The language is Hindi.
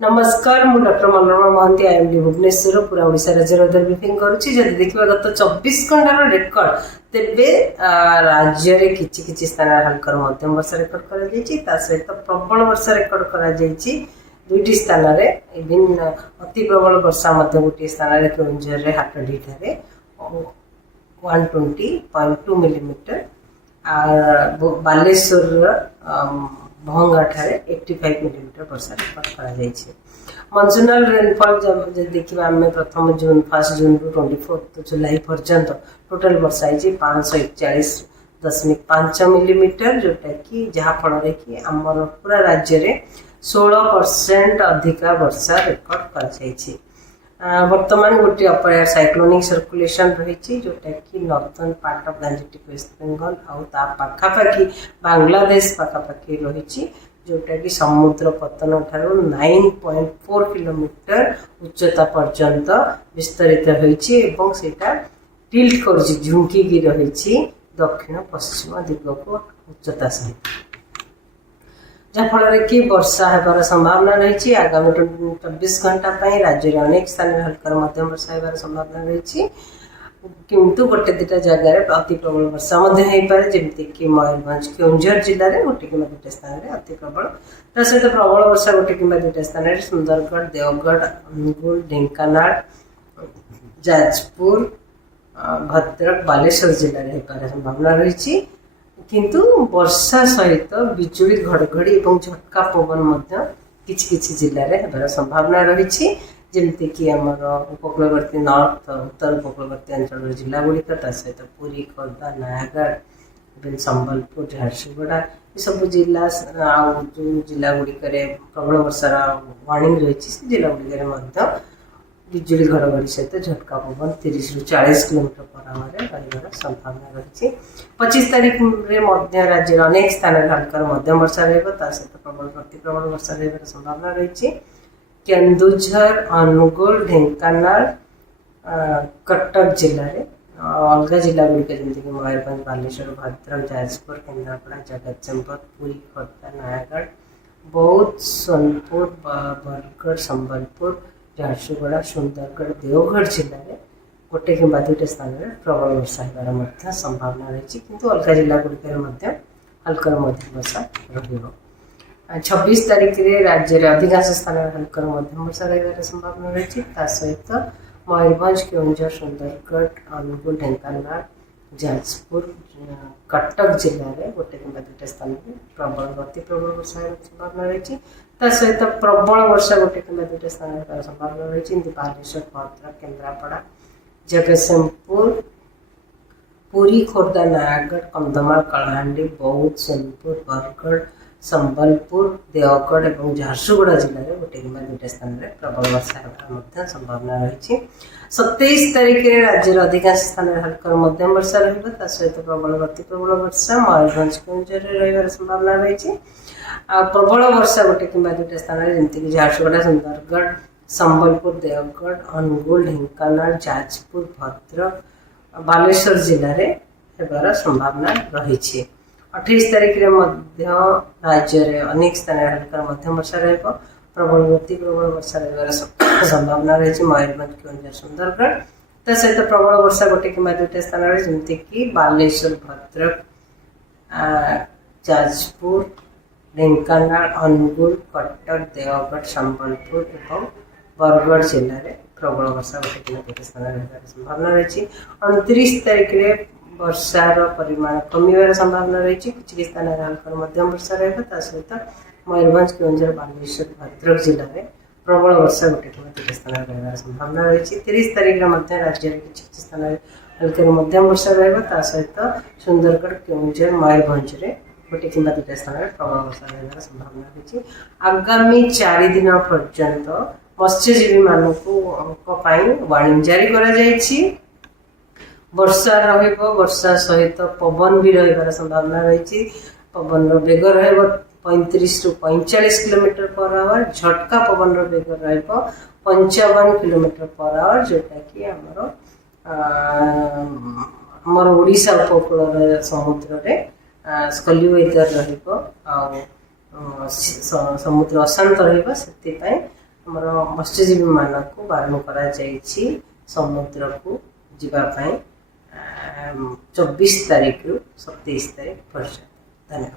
नमस्कार मु डॉक्टर मनोरमा महांती आईएमडी भुवनेश्वर पूरा ओडिशा राज्य वेदर ब्रीफिंग करुच्ची जदि देखा गत 24 घंटार रेकर्ड तेबे राज्य रे किछि किछि स्थान हल्का मध्यम वर्षा रेकर्ड करा जायछि ता सहित प्रबल वर्षा रेकर्ड करा जायछि दुईटी स्थान रे इवन अति प्रबल वर्षा मध्य गोटे स्थान रे केउंझर रे हाटडी ठारे 120.2 मिलीमीटर और बालेश्वर भंगा ठारे 85 मिलीमीटर वर्षा रेकर्ड करा जायछि। मनसूनल रेनफॉल जब देखिबा हमें प्रथम जून 1 जून रु 24 जुलाई पर्यंत टोटल वर्षा है 541.5 मिलीमीटर जोटा कि जहाँ फल कि आमर पूरा राज्य रे 16% अधिका वर्षा रेकर्ड कर जायछि। वर्तमान गोटे अपर साइक्लोनिक सर्कुलेशन रही जोटा कि northern part of Gangetic West Bengal आउ ता पाखापाखी बांग्लादेश पाखापाखी रही जोटा कि समुद्र पतन ठारू 9.4 किलोमीटर उच्चता पर्यंत विस्तरित होइछि एवं सेटा टिल्ट करछि झुंकी की रही दक्षिण पश्चिम दिग को उच्चता सहित जहाँफल कि वर्षा होबार संभावना रही। आगामी 24 घंटा राज्य में अनेक स्थान हल्का मध्यम वर्षा होबार संभावना रही किंतु गोटे दुटा जगह अति प्रबल वर्षा होपे जमीक मयूरभंज केउंझर जिले में गोटे कि दुटा स्थान में अति प्रबल सहित प्रबल वर्षा गोटे कि दुटा स्थान में सुंदरगढ़ देवगढ़ अनुगुल ढेंकानाल जाजपुर भद्रक बालेश्वर जिले में होपार संभावना रही किंतु वर्षा सहित बिजुली घड़घड़ी और झटका पवन किछि जिले में होबार संभावना रही जमीक आमर उपकूलवर्ती नॉर्थ उत्तर उपकूलवर्ती अंचल जिला गुड़िक सहित पुरी खोर्धा नयागढ़ संबलपुर झारसुगुड़ा ये सब जिला जो जिला गुड़िक प्रबल वर्षार वार्निंग रही जिला गुड़िक बिजुली घड़घड़ी सहित झटका पवन 30 रु 40 किलोमीटर पर आवर रही संभावना रही। 25 तारीख में राज्य अनेक स्थान हल्का मध्यम वर्षा सहित प्रबल अति प्रबल वर्षा रही संभावना रही। केन्दुझर अनुगुल ढेंकानाल कटक जिले में अलग जिला गुड़िक जमीक मयूरभंज बालेश्वर भद्रक जाजपुर केन्द्रापड़ा जगतसिंहपुर पुरी खोर्धा नयागढ़ बौद्ध सोनपुर बरगढ़ संबलपुर झारसुगुड़ा सुंदरगढ़ देवगढ़ जिले में गोटे कि दुईटा स्थान में प्रबल वर्षा होबार संभावना रही किंतु अलग जिला गुड़िक हल्का मध्यम वर्षा रहिबो। 26 तारीख में राज्य में अधिकांश स्थान हल्का मध्यम वर्षा रही संभावना रही सहित मयूरभंज केउंझर सुंदरगढ़ अनुगुल ढेंकानाल जाजपुर कटक जिले में गोटे कि दुईटा स्थान में प्रबल अति प्रबल वर्षा संभावना रही सहित प्रबल वर्षा गोटे कि दुईटा स्थान होबार संभावना रही बालेश्वर भद्रक केन्द्रापड़ा जगतसिंहपुर पुरी खोर्धा नयागढ़ कंधमाल कलाहांडी बौद्ध सोनपुर बरगढ़ संबलपुर देवगढ़ और झारसुगुड़ा जिले में गोटे कि दुईटा स्थान में प्रबल वर्षा होबार संभावना रही। 27 तारीख में राज्य अधिकांश स्थान हल्का मध्यम वर्षा रहा सहित प्रबल अति प्रबल वर्षा मयूरभंज केउंझर रही संभावना रही। प्रबल वर्षा गोटे कि दुईटा स्थान जमीक झारसुगुड़ा सुंदरगढ़ संबलपुर देवगढ़ अनुगुल ढेंकानाल जाजपुर भद्रक बालेश्वर जिले में होबार संभावना रही। 28 तारीख में राज्य में अनेक स्थान हल्का मध्यम वर्षा प्रबल अति प्रबल वर्षा रही संभावना रही मयूरभंज केउंझर सुंदरगढ़ सहित प्रबल वर्षा गोटे कि दुईटा स्थान जमीक बालेश्वर भद्रक जाजपुर ढेंकानाल अनुगुल कटक देवगढ़ संबलपुर और बरगढ़ जिले में प्रबल वर्षा गोटे कि दुईटा स्थान रही संभावना रही। 29 तारीख में वर्षार परिमाण कमिबार संभावना रही किसी स्थान हल्का मध्यम वर्षा रहा सहित मयूरभंज केउंझर बालेश्वर भद्रक जिले में प्रबल वर्षा गोटे कि दुईटा स्थान रही संभावना रही। 30 तारीख में राज्य में किसी स्थान हल्का मध्यम वर्षा रहा सहित सुंदरगढ़ केउंझर मयूरभंज गोटे कि दुईटा स्थान में प्रबल वर्षा रही संभावना रही। आगामी 4 दिन पर्यंत मत्स्यजीवी मानक वार्निंग जारी करा जायछि। वर्षा वर्षा सहित पवन भी रही संभावना रही पवन बेग रही 35 रु 45 किलोमीटर पर आवर झटका पवन बेग रही 55 किलोमीटर पर आवर जोटा कि आमर ओडिशा उपकूल समुद्र में स्कली वेदर रही समुद्र अशांत रही ଆମର ମତ୍ସ୍ୟଜୀବୀ ମାନଙ୍କୁ ବାରଣ କରାଯାଇଛି ସମୁଦ୍ରକୁ ଯିବା ପାଇଁ 24 ତାରିଖରୁ 27 ତାରିଖ ପର୍ଯ୍ୟନ୍ତ। ଧନ୍ୟବାଦ।